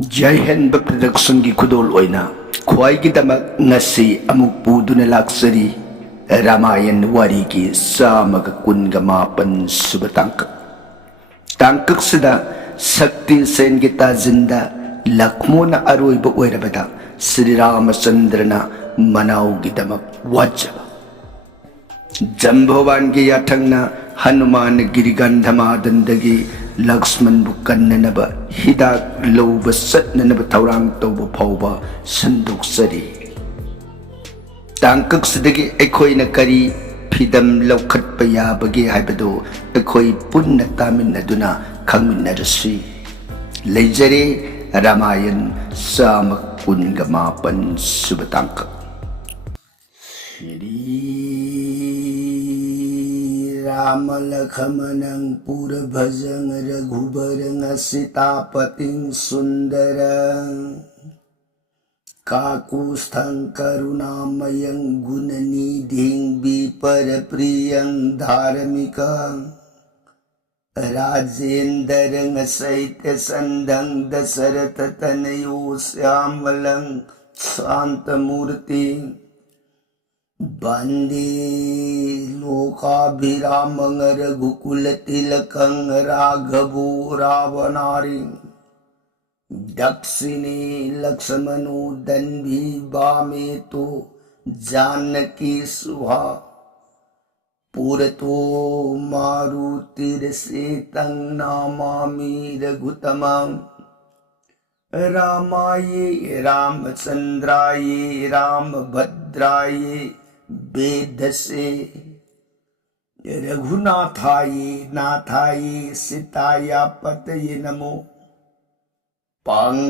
Jai Hind Production की खुदोल ओइना ख्वाई की दमक नसी अमुक पूदुन लाक्सरी रामायण वारी की सामग कुनगमापन सुब तांकक सिदा शक्ति सेन की ताजिंदा लक्ष्मण अरोइब ओइरबदा श्री रामचंद्रना मनाव की दमक वाजब जंभवान की याथंगना हनुमान गिरिगंधमादंदगी लक्ष्मण बुकन्ननब हिदाक लौब सत्ननब थौरांग तौब फौबा संदोक्सरी तांकक सिदगी एखोइना करी फिदम लौखत्प याबगे हाइबदो एखोइ पुन्ना तामिन्नदुना खंगमिन्नरसि लेजरे रामायण सामक कुनगमापन सुब तांकक श्री राम लखमनं पुर भजं रघुबरं सीतापतिं सुंदरं काकुस्थं करुणामयं गुणनिधिं विपरप्रियं धार्मिकं राजेन्द्रं सैत्यसन्धं दशरथतनयो श्यामलं शान्तमूर्तिं वंदे लोकाभिरामं रघुकुलतिलकं राघवो रावणारि दक्षिणे लक्ष्मणो दन्वी वामे तो जानकी सुहा पुरतो मारुतिर्सेतं नमामि रघुतमं रामाय रामचंद्राय रामभद्राय वेदसे रघुनाथाय नाथाय सीताय पतये नमो पंगुभरमति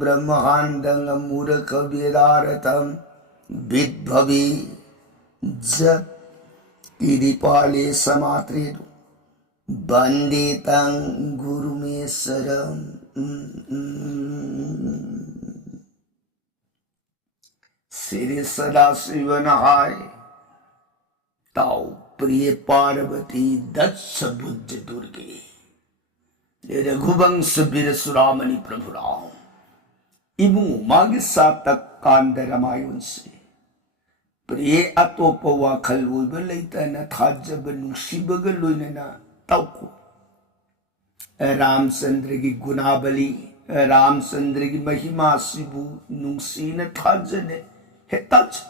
ब्रह्मांडं मूर्ख वेदार्थं विद्भवे जतिरिपाले समात्रेदु वंदे तं गुरुमेश्वरं श्री सदाशिवनाय ताऊ प्रिय पार्वती दक्ष बुद्ध दुर्गे रघुवंश वीर सुरामणि प्रभु राम इमु मागे सातक कांद रामायण से प्रिय अतोप वाखल ओइब लैतना थाजब नुसिबग लोइनना ताउको रामचंद्र की गुणावली रामचंद्र की महिमा सिबु नुसीन थाजने हेताच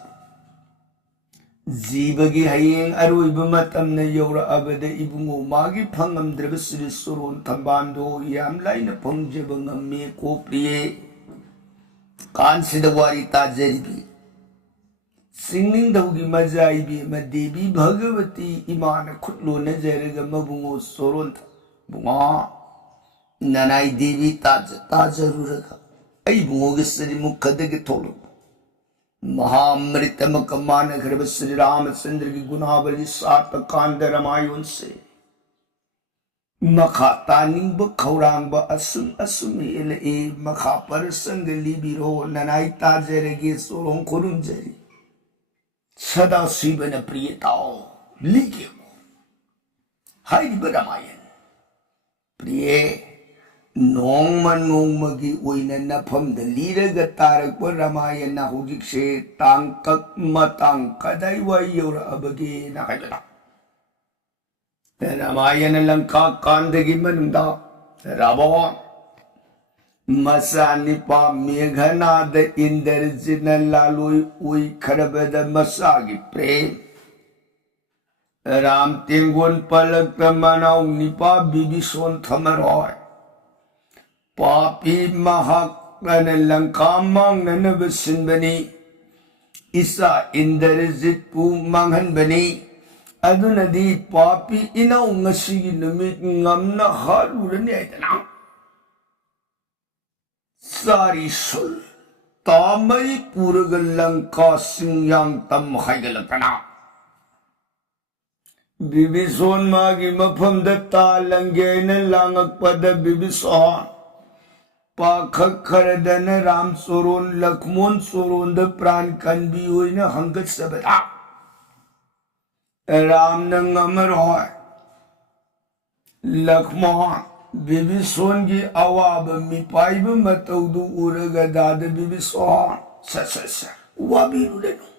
जीवगी हयें अरोइब मतमने यौरअबद इबुंगो मागी फंगमद्रब श्री सुरोन थंबांदो याम लाइन फंगजब ngmme को प्रिय कांसिद वारी ताजरिबी सिंगनिंग दौगी मजाइबी म देवी भगवती इमान खुटलो नजरग मबुंगो सोरोन बुंगा ननाई देवी ताजरुरगा ऐ बुंगो गिसरी मुखदगे थोलो महामृतमक मान गर्भ श्री रामचंद्र की गुणावली सात कांद रामायण से मखा तानिंग खौरांग असुम असुम ए मखा पर संग लिबिरो ननाई ताजरगे सोरों खुरुंजरी सदा शिवन प्रियताओ लिखे हाय रामायण प्रिय नोंगमगी ओइना नफमद लीरग तारक रामायण हुजिकसे तांकक मतांग कदाई वाई यौरअबगे ना हायबदा रामायण लंका कांदगी मनुंदा रावण मसा निपा मेघनाद इंद्रजिन लालुई उई खरबद मसागी प्रेम राम तेंगोन पलक मनाव निपा बिबिसोन थमरॉय पापी महाकन लंका मांगनब सिनबनी इसा इंद्रजित पु मांगनबनी अदुनदी पापी इनाव ngasiगी नुमित ngamna harurani aitana सारी सुल तामई पूरग लंका सिंह तम हाइगलतना बिबिसोन मागी मफम दत्ता लंगेन लांगक पद बिबिसोन पाखक खरदन राम सोरोन लक्ष्मण सोरोन द प्राण कनबी होइना हंगत सबदा राम नंग अमर होय लक्ष्मण बिबिसोन की अवाब मिपाइब मतौदु उरगा दाद बिबिसोन स वाबिरु लेनु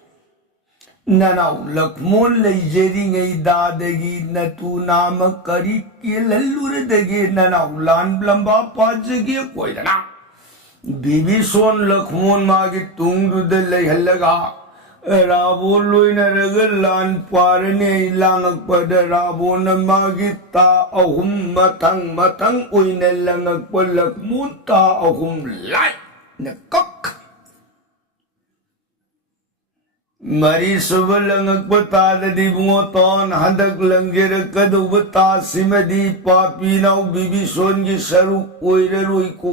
ननाउ लक्ष्मण लेजेरी गई दादगी नतु नाम करी के लल्लुर दगे ननाउ लान लंबा पाजगे कोइदना बिबिसोन लक्ष्मण मागे तुंगदुद लेहलगा रावो लोइनरग लान पारने लांगक पद रावो नमागी ता अहुम मतंग मतंग ओइने लंगक पद लक्ष्मण ता अहुम लाई नकक मरी सुब लंगक पता ददी बुंगो तौन हदक लंगेर कदुब ता सिमदी पापी नाउ बिबिसोन की सरू ओइरे रोई को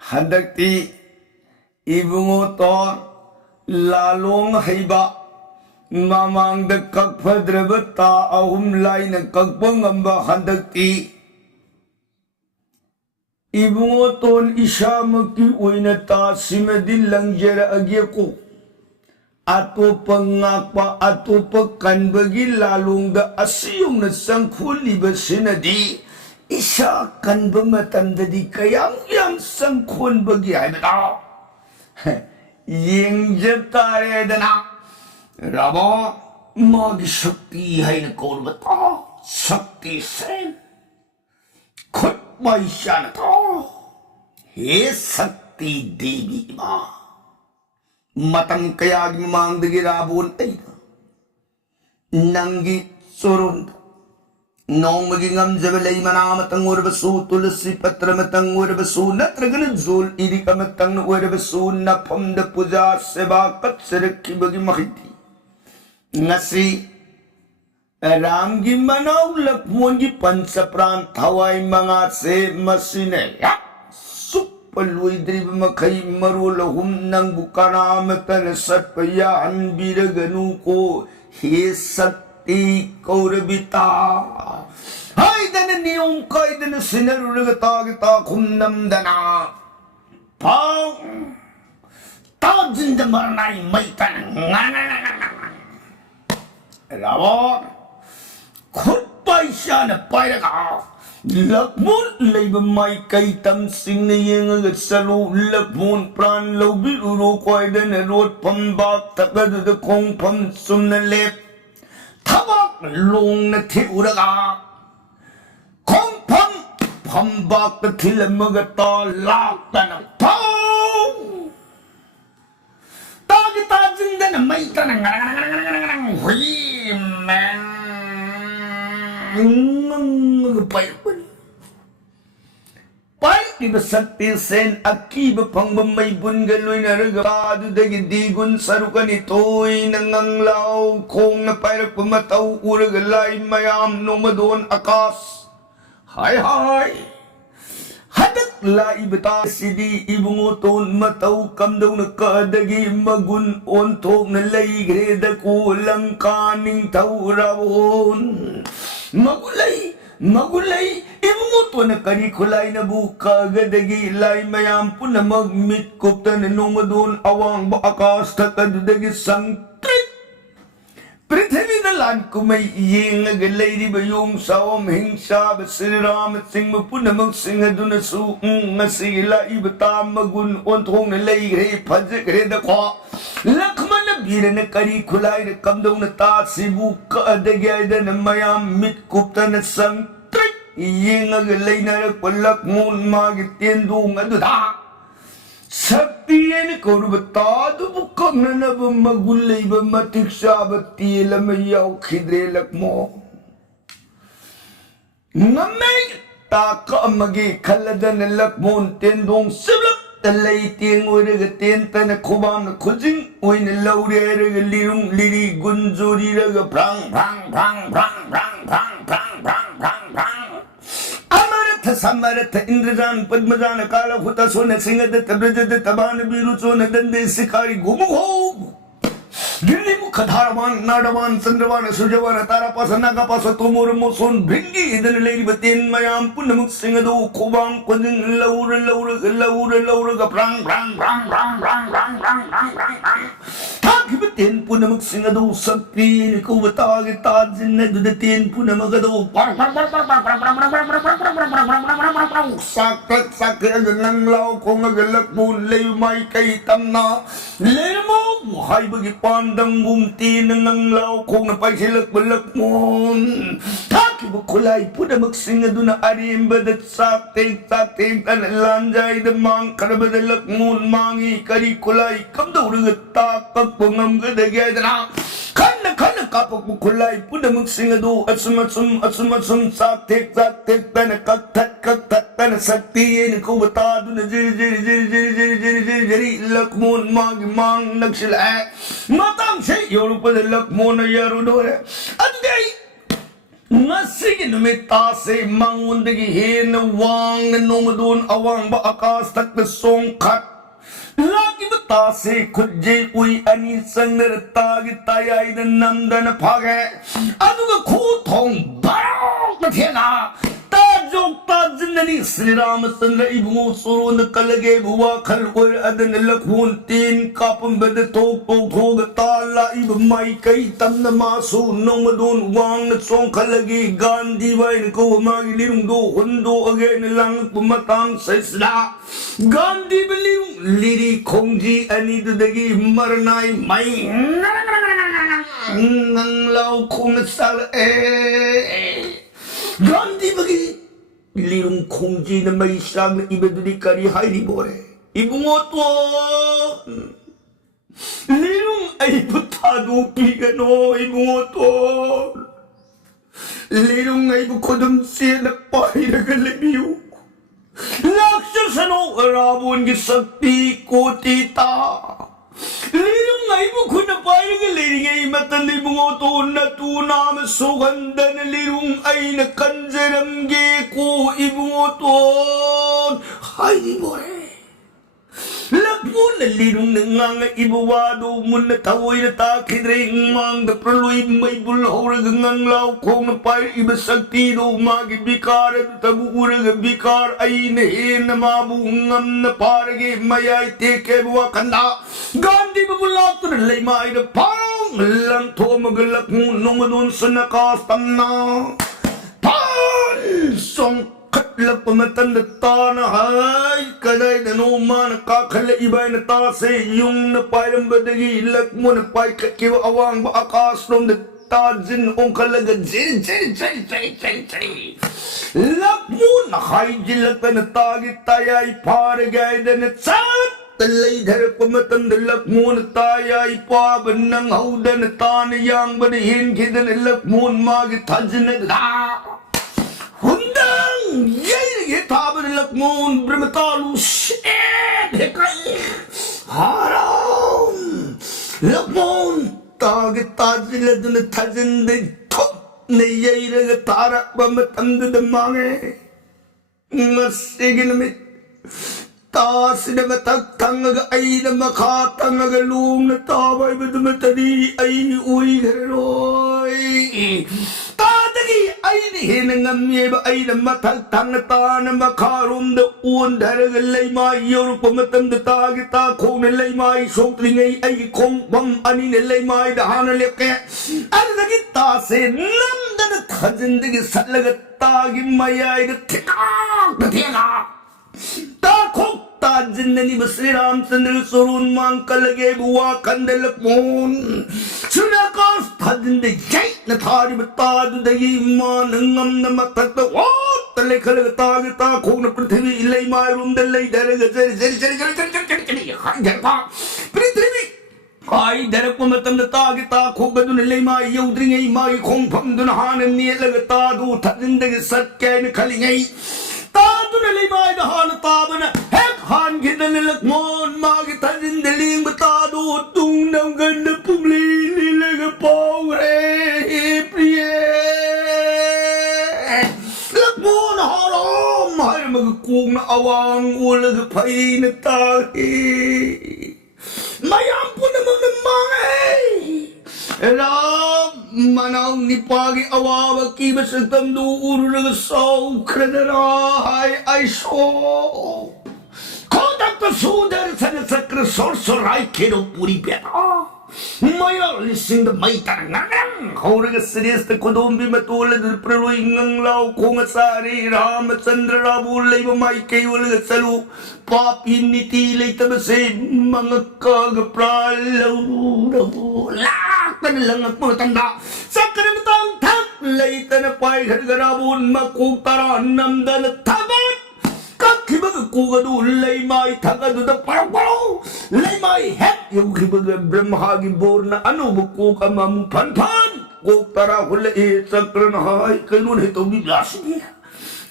हदक ती इबुंगो तौन लालोंग हैबा मामांग द ककफद्रब ता अहुम लाइन ककबंगंबा हदकती इबुंगो तोन इशामकी ओइना ता सिमदी लंगजेर अगे को अतोप ngakpa अतोप कनबगी लालोंग द असियुंग न संखोलिब सिनदी इशा कनब मतंददी कयाम याम संखोनबगी हाइबदा येंजब तारे दना राबो मागी शक्ति है न कौन बता शक्ति से खुद पैसा न था हे शक्ति देवी माँ मतंग कयागी मांग दगी राबोन नंगी सोरुन नौमगी ngam जबलई मनाम तंगोर बसु तुलसी पत्र में तंगोर बसु नत्रगन जोल इरी कम तंग ओर बसु नफम द पूजा सेवा कत्सर की बगी महिती नसी राम की मनाउ लक्ष्मण की पंच प्राण थवाई मंगा से मसीने सुपलुई द्रिब मखई मरु लहुम नंग बुकानाम तन सत्पया अनबीर गनु को हे सत कौरबिता हाय दन नियम काय दन सिनरुग तागता खुन्नम दना पाउ ता जिंद मरनाई मैतन रावो खुद पैसा न पायरगा लक्ष्मण लेब माई कई तम सिंह ने येंग सलो लक्ष्मण प्राण लोबी उरो काय दन रोड पम बाग तकद द खोंग पम सुन लेप थबक लोंग न थे उरगा खोंग फम फम बाक थिल मगता लाक तन थाओ ताग ताजिंदन मैतन हुई मैं पैपन पाइब सत्य सेन अकीब फंग मई बुन गलोइनरग बादुदगी दीगुन सरुकनि तोय नंगंग लाओ खोंग न पैरक मतौ उरग लाई मयाम नोमदोन आकाश हाय हाय हदक लाई बता सिदी इबुंगो तोन मतौ कमदौन कदगी मगुन ओंथोक न लई ग्रेद को लंका निंथौ रावोन मगुलई इबुंगो तोन करी खुलाई नबु कगदगी लाई मयाम पुनमग मित कुप्तन नोमदोन अवांग आकाश थकदगी संत्रित पृथ्वी द लान कुमई येंग गलेरी बयोंग सावम हिंसा श्री राम सिंह पुनमग सिंह दुनसु ngasi लाई बता मगुन ओंथोंग लई grey fudge grey दखो Lakshman Biran करी खुलाई न कमदौन ता सिबु कदगे दन मयाम मित कुप्तन संत्रित येंग लेनर पलक मून माग तेंदुंग अदुदा शक्तियन कौरबता दुबुकंगनब मगुलैब मतिक्षाब तेलम याव खिद्रे लक्मो नमे ताक अमगे खलदन लक्मोन तेंदोंग सिबलप तलई तेंग ओरग तेंतन खुबाम खुजिंग ओइन लौरेरग लिरुंग लिरी गुंजोरी रग भ्रांग भ्रांग भ्रांग भ्रांग भ्रांग भ्रांग भ्रांग भ्रांग भ्रांग भ्रांग अमरथ समरथ इंद्रजान पद्मजान कालभूत सोन सिंहदत्त ब्रजदत्त बाण बीरु चोन दंदे शिकारी घुमुघो गिल्ली मुख धारवान नाडवान चंद्रवान सूर्यवान तारापास नागापास तोमोर मोसोन भृंगी इदन लेरी बतेन मयाम पुनमुख सिंहदो खुबांग कुजिंग लौर लौर लौर लौर गप्रांग भ्रांग भ्रांग भ्रांग भ्रांग भ्रांग Takiba ten punamak singado sakti ko batagi tajin na dudatin punamagado sakit ng law ko nagalak mo may kay tamna lemo hay bagi pandang bumti ng law ko napaisilak balak mo takiba kulay punamak singado na arim badat sakit tanalanjay damang karabadalak mo mangi kari kulay kamdaw takak pangam gadagedana kana kapag mukulay puna magsingado asum saktik tana kaktat tana saktiyin ko batado na jiri lakmon mang nagsila matang siya yoro pa na lakmon na yaro doon at day Masige numitase mangundagi hinawang na numadun awang ba akas tak na songkat Lagi batase kudje uy anisang naratagi tayay na namda na pake Ano ka kutong barok na tiyana Tajok tajin na ni Sri Ramachandra ibungo suro na kalagay buwa kalwar adan na lakuntin kapang bada tokpog toga tala iba may kaitam na maso nung madun wang na song kalagay Gandhi bay na ko magilirong do hundo agay na lang pumatang sa isla Gandhi baliyong liri kongji ani dudagi maranay may nang law kong nasala Gandhi bagi lirong kongji na may siyang na iba dudi kari hayri bore ibungoto lirong ay putado pigano ibungoto lirong ay bukodong siya nakpahay na galabiyo Laksasano arabon gisakti ko tita Lirong ngay mo ko na parang liring ay matali mong oto na tuna masukanda na lirong ay nakansaramge ko ibong oton Hay di mo re Lakmo na lirong nanganga ibawado mo na tawoy na takidring mang na praloy may bulhora gangang law kong na pa'y ibasagtido magibikar at tabukura bikar ay nahin na mabungam na paragi mayay teke buwa kanda Gandhi babulato na laymay na parang lang to magalak mo nung madun sa nakastam na Pansong Katla pamatanda na hay Kaday na numa nakakalaibay na tase Yung napayang badagi Ilat mo napay kakiwa awang ba akas Nung natadsin ong kalagad Ziri Lak mo nakay jilat na tagit tayay Paragay na natsat Talay dara pamatanda lak mo na tayay Paban ng hawda na tanayang badihin Kita na lak mo magitadsin na Hundang! Yay! Taba na lakmon! Brimatalu! Shit! Hekay! Haram! Lakmon! Tagad sila doon na tazin na top na yay na tarak ba matanda na mange Masige namit Tas na matagtangaga ay na makatangagalong na tabay ba dumatari ay uy garoy Tadagi ay hinangamye ba ay na matagtangata na makaroon da uwan daragalay mayor pamatanda tagita kong nalay may sotringay ay kong pam ani nalay may dahanalip kaya ano nagitasin namda na tajindagi sa lagat tagi mayay na tikak na tikak Takok tajin na ni Sri Ramachandra surun mang kalagay buwa kandalak mon Sunakas tajin na jay na tari batado da ima nangam na matatawa Talay kalagatagi takok na prithvi ilay mayroon dalay daraga Jari Hajar pa Prithvi Ay darak pamatam na tagi takok ba doon ilay mayaw dringay may kong pamdunahanan niya lagatado tajin na gisat kaya na kalingay Tado na limay na hanataba na Hekhan kita nilakmon Magitan daling batado Tung nang ganda pumli Nilaga pawre Priye Lakmon haram Hay magkung na awang Ulaga pay na tahi Mayampo naman ng mga Elam manaw ni pagi awawag kibas ang tamdo uro na gasaw kradara ay so Kodak Mata sudar sana sakra sorsorai kero puri beta. Maya lising the maitan ngang. Kauraga serius the kodombi matula the praloi ngang lau kongasari Ramachandra Rabu leba mai kayulaga salu. Pap initi later base mangakaga pralau rabu. Laktan lang at mga tanda. Sakra matang tak later na pai hargarabun makutara namdan at tabat. Kibaga kugadu lay mai tagadu da parang lay mai het yung kibaga brahmahagi bor na ano buko ka mamupan kung tara hula sakra na hay kanun ito bilas niya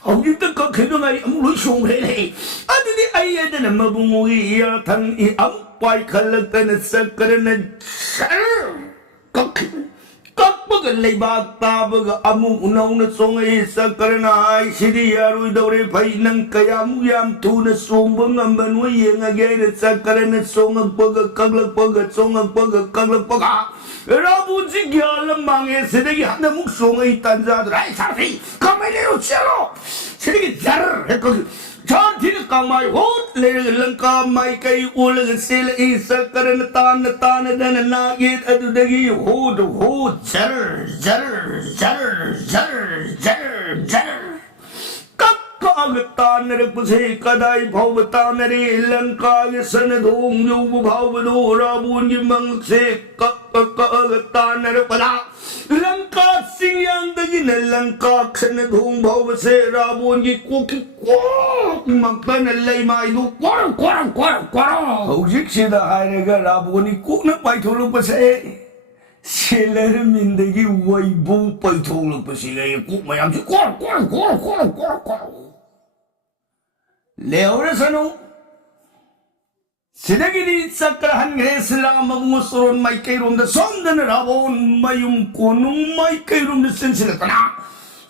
ang dito ka kino ngay amuloy siyong hele at hindi ay na mabungugi iyatang iampay kalagta na sakra na Kapag laibag tabag among unaw na songay sa karanay siriyaroy daw rin pay ng kayamuyam tuna sumbang ang banway ang againat sa karanat songag pagkaglag at songag pagkaglag Rabun si Gyalam mange sidagi handa mong songay tanzad ray sarfi kamay lero siyalo sidagi jar Chantin kamay hot lang kamay kay ulang sila isa karanatan na tanad na nagit at dagi hod jar kakkaagatan na nagpasay kaday pawatan na rin lang kaya sa nadong yung mabawado rabun yung mga sik kakkaagatan na nagpala Langkak singyang dagin na langkak sa nadong bawa sa rabon yi kukik magpanalay maido kwarang Haujik sida ay naga rabon yi kuk na paitulong pa sa sila ramin dagi waibo paitulong pa sila yi kuk mayam si kwarang Leo na sa no Sidagini sakrahan nga sila magungusuron may kayroon na sonda na rabon mayum kunong may kayroon na sila kana.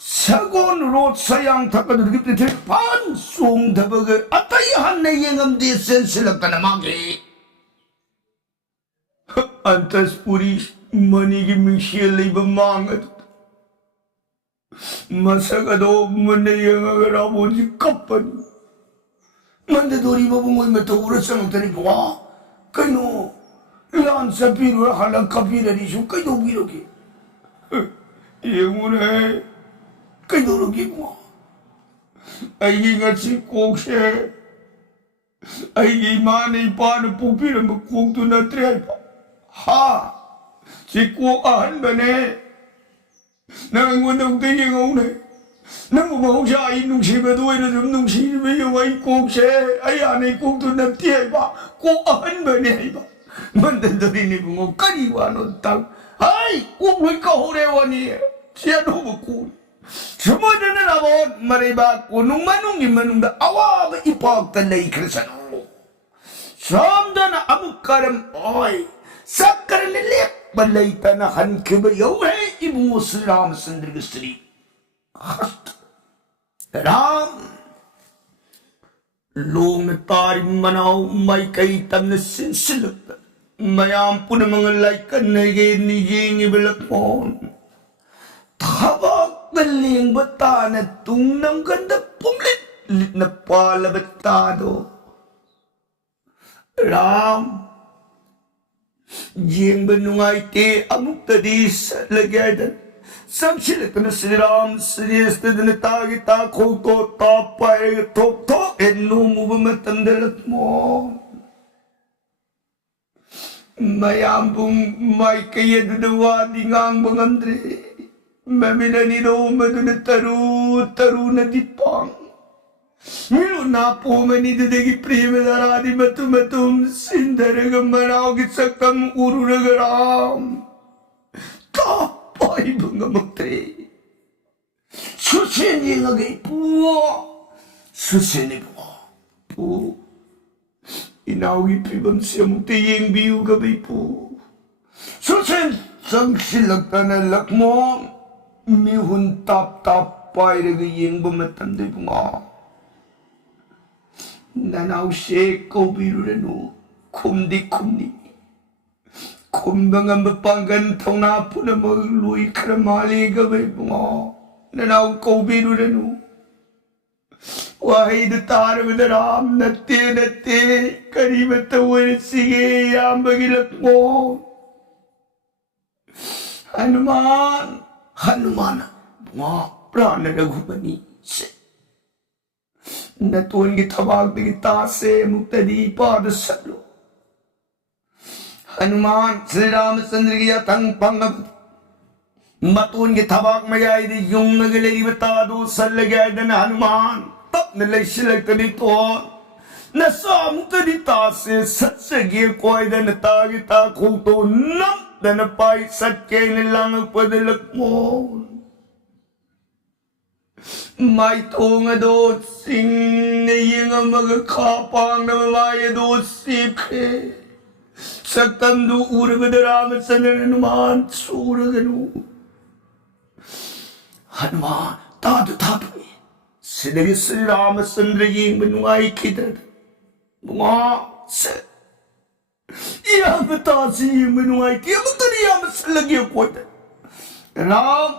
Sagon rot sayang takadagip ni Tripan sung dabaga atayahan na yung di sila kana magi. Antas puri manigiming siyalay bamangat. Masagado manayang ang rabon si kapan. Mandadori mabungoy matahuras sa magtari ko, Kano, ilan sa piro halang kapira di siya, kayo birogi. Iya mo na kayo rugi mo. Ay ingat si Kok siya. Ay imanay paano po pira magkong to na trial pa. Ha! Si Kok ahan ba na Nangangunang tayo nga una Nang umahong siya ay nung siya maduay na nung siya may ay kong siya ay anay kong to nagtiyay ba kuahan ba niya ba mandandari ni mga kaniwanon tang ay kumoy kahurewa niya siya numukul sumada na labon mariba kunong manong imanong da awa ba ipagtanay krisano samda na amuk karam oy sakar nilip balay tanahan kibayaw ay ibungus ram sandrigastri Ram Long na tarim manaw may kaitam na sinsilot Mayampo na mga laikan na giniging ibalak mo Tabak baling bata na tunang ganda pumlit na palabatado Ram Jing banungay ti amuk tadis lagyadan Samshilik na siram serious na dinatagi tako ko tapay tok enu mo ba matandalat mo mayambong may kaya dadawa di nga ang mga Andre maminanido madunataru na dipang Milo na po manidadagi prima na radi matumatum sindaragang manawagit sa kang uro na garam Ay, mga magtay. Susini nga gay po. Susini po. Inawi pibam siya magtayeng biyo gabay po. Susin, sang silag tanalak mo. Mihun tap pay nagayeng bumatanday po nga. Nanaw siya ko biro na no. Kumdi. Kumbang ang mapanggantaw na po na magluwi karamali gabay po nga. Nanawag ko biro na no. Wahai tarabada ram natte karibata sige yambagi lakmo. Hanuman bunga prana raghumani se. Natun ki thabak di tase muktadi pada salo. Hanuman Sri Ramachandra ki atang pangab matun ki thabak mayai di yung nagalay batado salagay na Hanuman tap nalay tadi to nasa muktadi tase satsagi koy da natagita kung to nam da napay satkay nilang padalak mo. May tunga doon sing naying magkakapang na mamaya doon sipke. Saktan do ura gadaramat sa naman sura gano. Hanuman, tado. Sinagi Sri Ramachandra yung manuay kita. Mga sa iyamata siya yung manuay kita. Magtaniyamat sa lagi ako. Ram,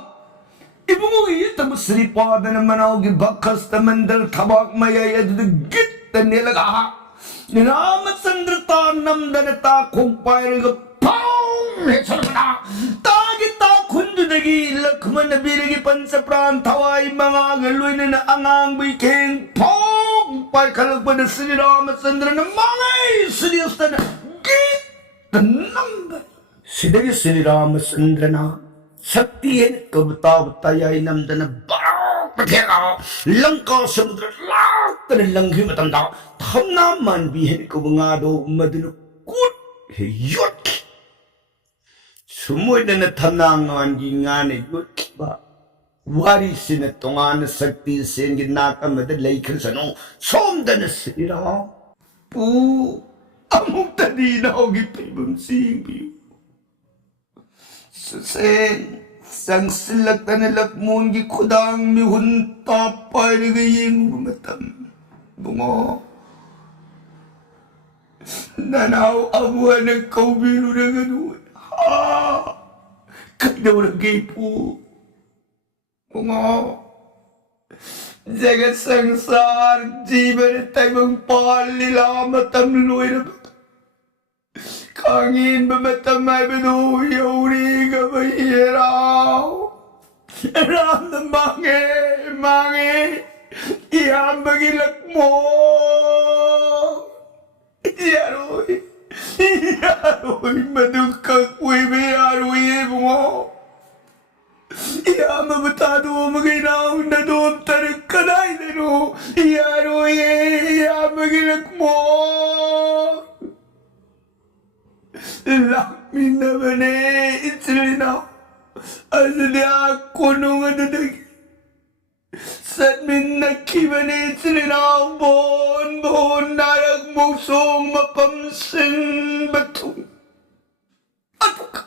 ibu mo iyita mo sripada na manaw gibakas na mandal tabak mayaya dudugit na nilaga. Ramachandra tanam na nata kung payang pang hechal na tagita kundo dagi lakman na birigi pansapran taway mga galoy na naangang biking pang pay kalagpan na Sri Ramachandra na mga serious na git tanam sidagi Sri Ramachandra na saktihin kabata-batayay namda na barang patera langka samudra lak na langhi matanda tham naman bihin ko mga do madinukut heyot sumoy na natanangan gingane yut ba wari sinatungan na sakti sin ginaka madalay kasano somda na sira po among tadi na o gipibam singbi Sen sang silak na nalakmon gi kudang mi hunta pa nagayeng bumatam bungo nanaw abuan ng kaubilo na ganoon ha kagdaw na gay po bungo jagat sangsar jiban at taybang palila matamloy na Kangin bamatamay benuyaw ni kabayiraw. Ram na mange, iambagilak mo. Yaroy, madukak wibi mo. Iamamatado maginaw na doon tarik kanay na no. Yaroy, iambagilak mo. Lakmin naman itilinaw asada kunong adadag sat min nakiban itilinaw bon narag musong mapamsing batong atuk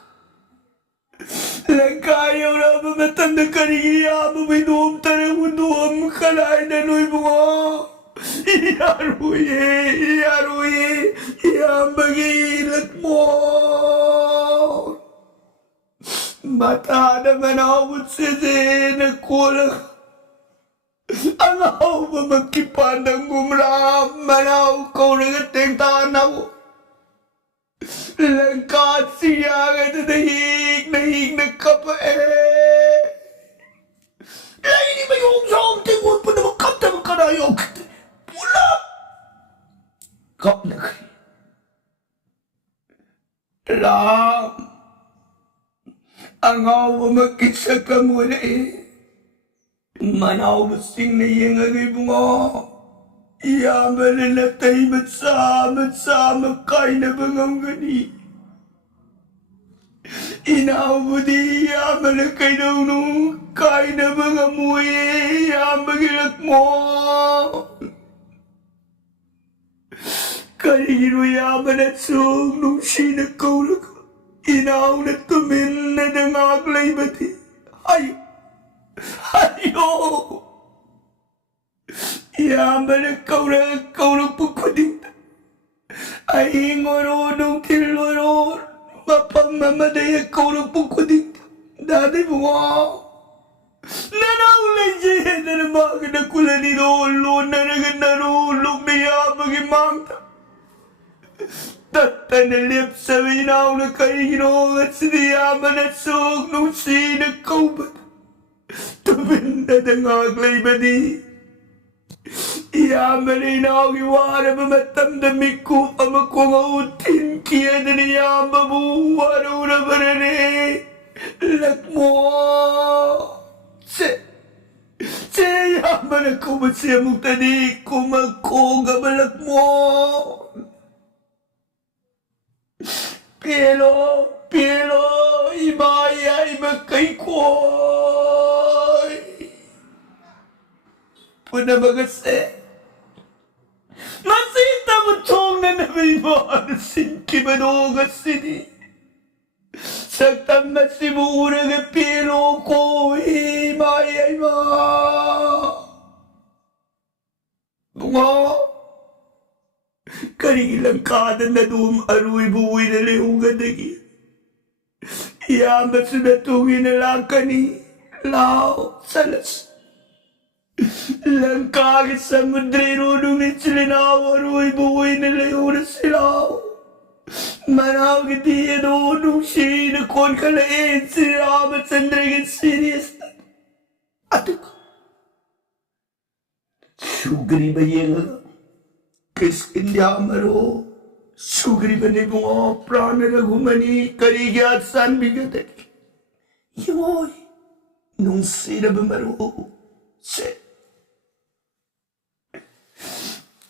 langkayaw na mamatanda kanigiya mabinuom tarang munduam kalay na nuy bunga Yaruye, iambagilat mo. Mata naman ako siya nagkulang. Ang ako ba magkipandang gumram, manaw ko nagating tanaw. Langkat siya nga nahig nagkapae. Lagi di ba yung saan tingon pa na magkapta magkanayok? Wala! Kap na kayo. Ram! Ang awa mag-isa ka muna Manaw basing na iyang agay bunga. Iyaman na natay matsama kay na bangang gani. Inawa di iyaman na kay daw nung kay na bangang muwi. Iyaman gilak mo. Kanino yaman at song nung sinakaw ka. Inaw na tumin na nangaklay bati. Ayo! Yaman at kaw na pagkuding. Ay ngoronong kiloron. Mapamamaday at kaw na pagkuding. Dati mo Nanaulay siya na naman na kula ni Lolo na Tatanalip sa minaw na kainong at siniyaman at suog nung sinagkaubat. Tabin na dangaglay ba di? Iyaman ay nakiwara ba matamdamik ko pa makungautin kaya na niyama buwaro na ba na ni? Lakmo! Yaman ako ba siya mong tani kung magkoga balak mo? Pielo, ibaya ibagkay ko'y. Puna magase. Masita mo tong na namin mo ang sinkimanugas sini. Saktan na si mura ng pielo ko, ibaya iba. Bunga. Kanilang kanan na doon aroy buwi na leungan na gil. Iyamat sa natungin na lang kani. Lao, salas. Langkagit sa mudrero nung itsilinaw aroy buwi na leungan silaw. Manawag diya doon nung sinakon kalain sinamat sa ndragin serious. Ato ka. Sugri ba yung Kiskin amaro, sugri ba ni mga prana na gumani, karigya at saan bigatay. Yoy, nung sila ba maro,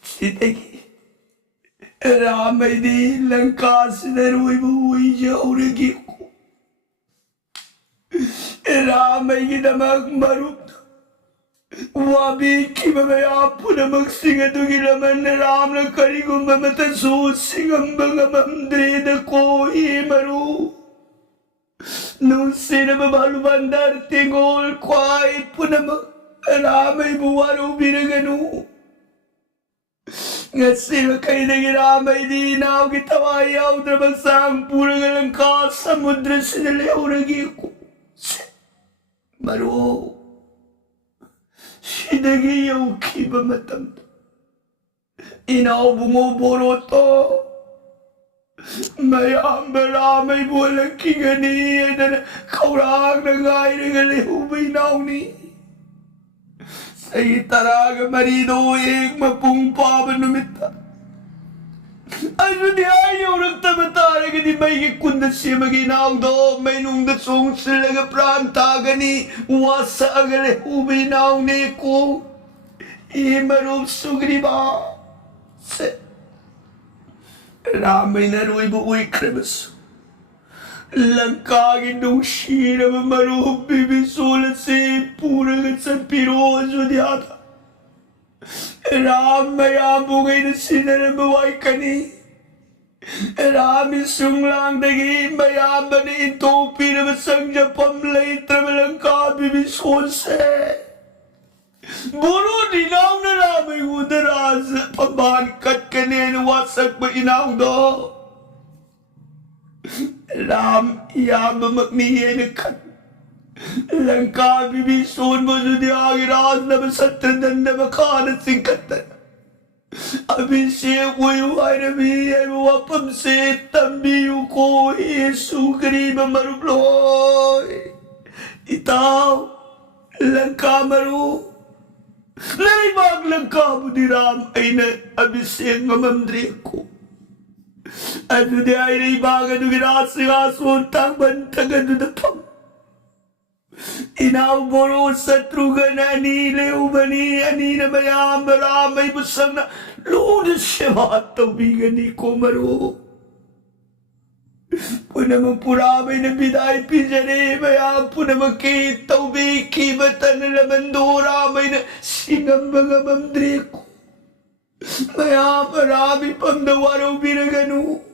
Sitagi, ramay di lang kasi na ruwi buwi siya uragi ko. Ramay kita magmarup na. Wabi kimamaya po na magsinga itong ilaman na ram ng karigong mamatasusing ang mga mamdreda ko imaru. Nung sinababalo tingol kway po na mag-aramay buwaro binagano. Nga sila kayo nang iramay di na ako kitawayaw na magsang pura nga lang ka sa mudra sinalayaw na giko. Maru. Sinagiyaw kiba matamta. Inaubungoboro to. Mayambaramay buwalang kinganiya na kaurang na ngay na galihubay naw ni. Sa itaraga marido ik mapungpaban numita. Ano di ayaw nagtamatara ka di may ikunda siya maginaw do may nung dasong sila nga pranta gani wasa agale ubinaw ni ko imarup sugri ba se ramay na ruy buoy kremas langkagin nung siya na marup bibisulat si pura nga sa piroso di ata ramay abungay na sinarabaway ka ni Rami sunglang dagi mayaman ni ito pinamasang Japam lay tramalang kabibiskonse. Buro dinaw na ramay udaras pabangkat kanina wasak ba inaw do. Ram iyama magniya na kat. Lang kabibison mo sa diagiras na masatradan na makanas singkatan. Abin siya ko yung harami ay mawapam siya tambiyo ko Yesu kariba marubloy. Itaw, langka maru. Naribag langka mo diram ay na abin siya mamamdri ko. Ano di ay naibagan ng ginasi-aso bantagad na pam. Inauboro sa truga na anilew ba ni anina mayam maramay busang na lunas siya matawigan ni Komaro. Punamang puramay na biday pinjari mayam punamang kitaw biki batan na lamandura may na singam mga mamdri ko. Mayam marami pang dawaraw binagano.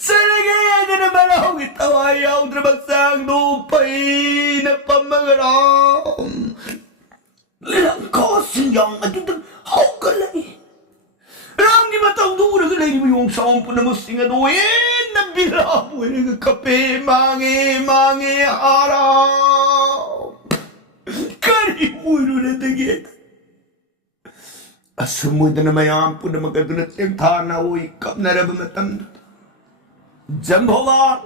Sa lagaya na naman ako itawayaw na magsang lupay na pamagaram. Ilang kasin yang atutang hawkalay. Rang di matang doon na galay mo yung sampo na masingaduin na bilabo na kape mangi araw. Karimuno na dagit. असमुद्र मयाम पुनमक तें थाना हुई कपनरब मतम जम्भवान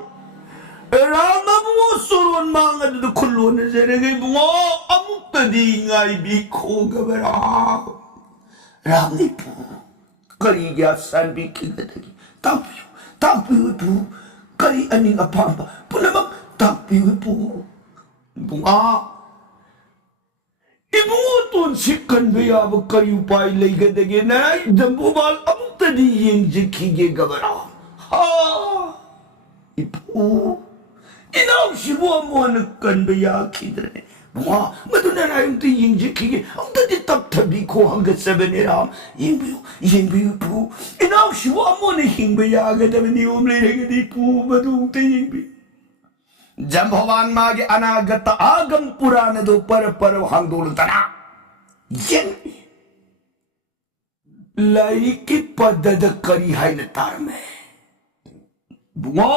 राम बुआ सुरवन मांगद खुल्लोन जरगे बुआ अमुक दी ngai bi खो गबरा राम ने पू करी गया सन भी खिगदगी तापियो पू करी अनिंग अपांबा पुनमक तापियो पू बुआ इबुआ तोन सिकन बेयाब करी उपाय लेगदगे नाय जम्बोबाल अमुक दी यंजखिगे गबरा हा इपू इनाव शिबुआ मोन कन बेया खिदरे बुआ मदुना रायम ते यंजखिगे अमुक दी तब थबी को हंग सबने राम यंबियो पू इनाव शिबुआ मोन हिंग बेया गदबनी ओमले रेगदी पू मदुं ते यंबियो जम्भवान मागे अनागत आगम पुराण दो पर हांगदोलतना लाई की पद्धत करी है न तार में बुआ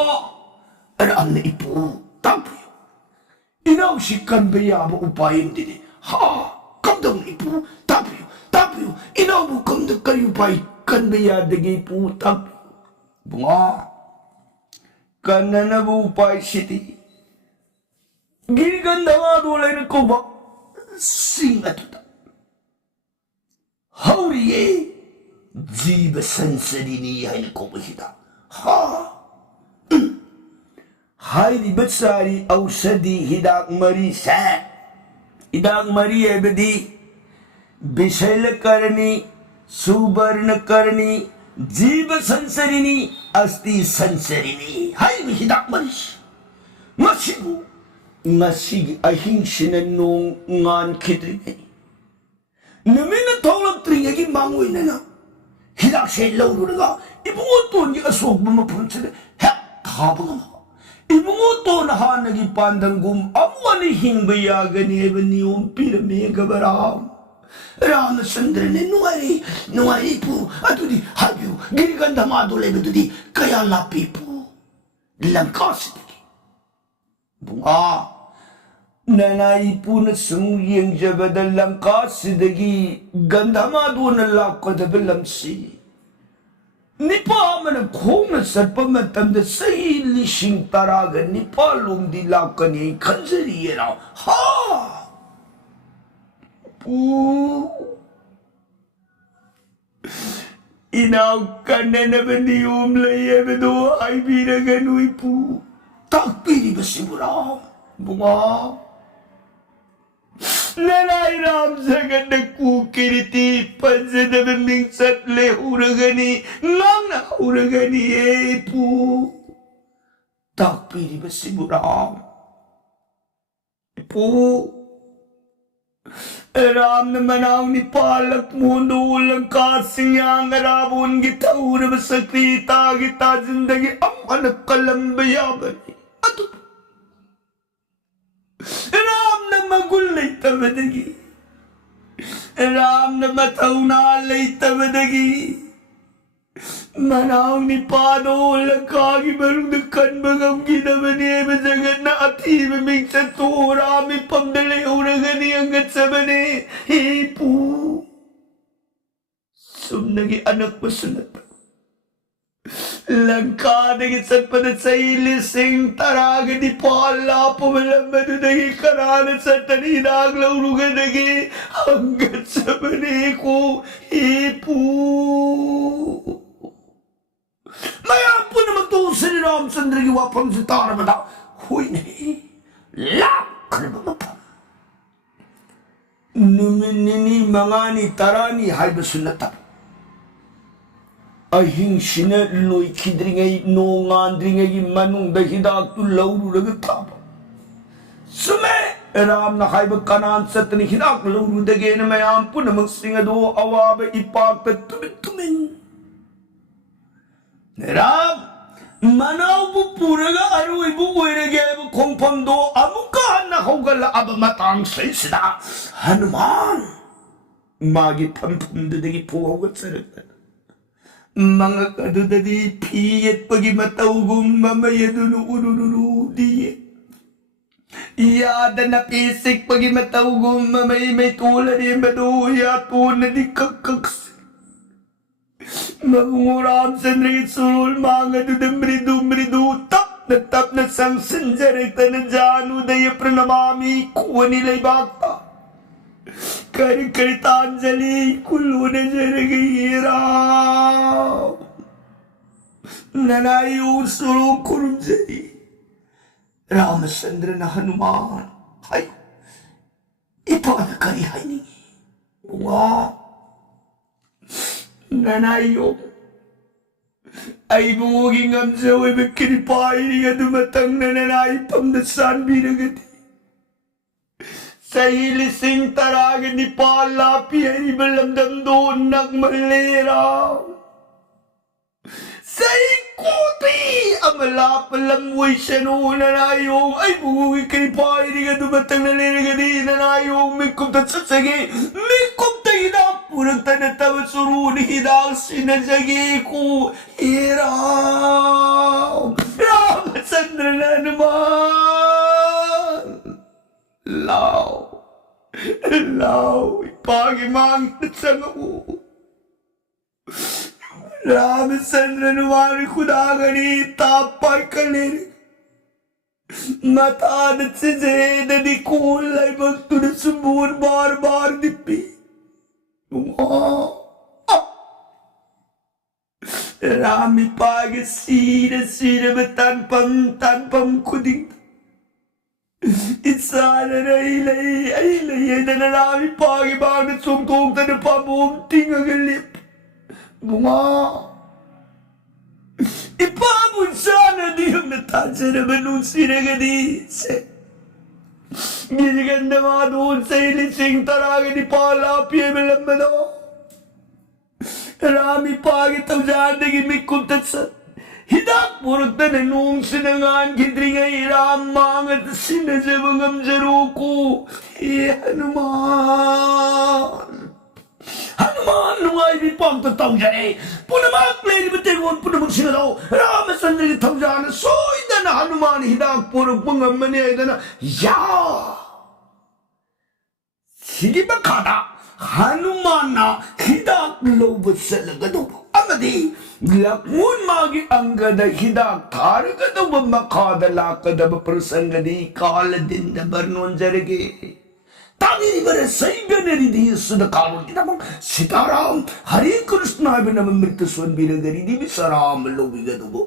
अरे अन्य इपू तापियो इनाव शिकन बेयाब उपाय दिने हा कम दम इपू तापियो इनाव बु कम द करी उपाय कन बेया दगे इपू तापियो बुआ कनन बु उपाय सिटी गिरगंधवा दोलेन कोबा सिंगतुता हौरिये जीव संसरिनी है कोबहिदा हा हाइरी बत्सारी औषधि हिदाक मरी से हिदाक मरी है बदी विशैल करनी सुवर्ण करनी जीव संसरिनी अस्ति संसरिनी हाइ हिदाक मरी मसिबु ngasi ahing sinanong ngan khidri numina tholak tringagi mangoi nana hidak se lawruga ibungo ton gi asok bama phunchade hek thabanga ibungo ton hanagi pandangum amwani hingba yagani ebani om pirame gabaram Ramchandra ने नुआई पू अतुदी हाबियो गिरगंधा मादोले बेतुदी कया लापी पू लंका से बुआ ननाई पुन सुंग यंजबद लंका सिदगी गंधमा दोन लाकदब लमसी Nipah मन खोंग सत्प मतम सही लिशिंग तराग निपा लोंदी लाकनी खंजरीरा हा पू इनाव कन्नन बनी ओम लये बदो आई बीरगनुई पू ताकपीरी बसिमुरा बुआ ननाई राम जगन कुकिरिती पंजदब मिंगसत ले उरगनी नंग उरगनी ए पू ताकपीरी बसिमुरा पू राम न मनाव निपालक मुंडू लंका सिंयांग रावण की तौर बसती तागिता जिंदगी अमन कलम बयाबनी राम न मगुल नहीं तबदगी राम न मथौना नहीं तबदगी मनाव निपादो लंका की बरुद कन्बगम की नबने बजगन न अतीब मिक्स तो राम पमदले उरगनी अंगत सबने हे पू सुनगी अनक सुनत लंका दगी सत्पद सैल सिंह तराग निपाल लापवलंबदगी करान सतनी नाग लौरुगदगी अंगत सबने को हे पू मैं पुन मतो श्री रामचंद्र की वापन से तार बता हुई नहीं लाख नुमिनी मंगानी तरानी हाय बसुलता अहिंग सिन लोई खिद्रिंगै नोंगांद्रिंगै की मनुंग द हिदाक तु लौरुरग थाब सुमे राम न हाय बकनान सतनी हिदाक लौरुदगे न मयाम पुन मसिंग दो अवाब इपाक तुमिन राम मनाव बु पुरगा अरुई बु ओइरगे बु खोंफम दो अमुका न होगल अब मतांग सैसदा हनुमान मागी फम ददगी पोग सरक मंगक अदुददी फीयत पगी मतौगुम ममयदुनु उरुरुरु दिए याद न पेसिक पगी मतौगुम ममय में तोलरे बदो या तो नदी कक Mabungo Ramchandra की सुरुल मांग तुझे मृदु मृदु तप न संग संजरे तन जानू दय प्रणमामि कुवनी लई बागता कर करितांजलि कुल्लू ने जरगी राम ननायु सुरु कुरुंजरी रामचंद्र न हनुमान हाय इपाद करी हाय नहीं वाह nanayo ay bumuging amsa ay magkiripahin nga dumatang nananay pamdasan binagati sa hilising taragan ni Palapi ay balamdam doon nagmalera sa ikuti ang malapalamway siya noon nanayong ay bumuging kiripahin nga dumatang nananagati nanayong may kumtat sa sagi may kumtat hinap Purang tanatawa suruni hidang sinasagi ko Hiram Ramachandra na naman Law Ipagimangit sa ngawo Ramachandra naman kunagani tapay kalir Matadat si Zeda di kulay magtunod sumbuhan bar dipi Rami pagi sida tanpam kuding Insana na ilay na rami pagi bakit sumtong na pabunting ang galip Bunga Ipamon sana di yung natansa naman nung sinagadise Giniganda mga doon sa ilising taraga ni Palapi ay malaman ako. Rami pagit ang dyan naging kuntat sa hidak purot na nanong sinangan gidri nga iramang at sinasabang amsaruko. Hanuman nung ay di pagtataw dyan eh. Punamak lady batingon punamag sinadaw. Ramachandra ni taw dyan so ida na Hanuman hidak purot mga mani ay na ya. Sige ba kada? Hanuman na hidak lobot sa lagado. Amadi, lakmun magi ang gada hidak. Karagado ba makadala kada ba persangadi kaladin na barnon jarige. Tangi bara saiga nari di sudah kalon kita bang sitaram Hari Krishna bina memberituan bila gari di bisaram lobi gado bo.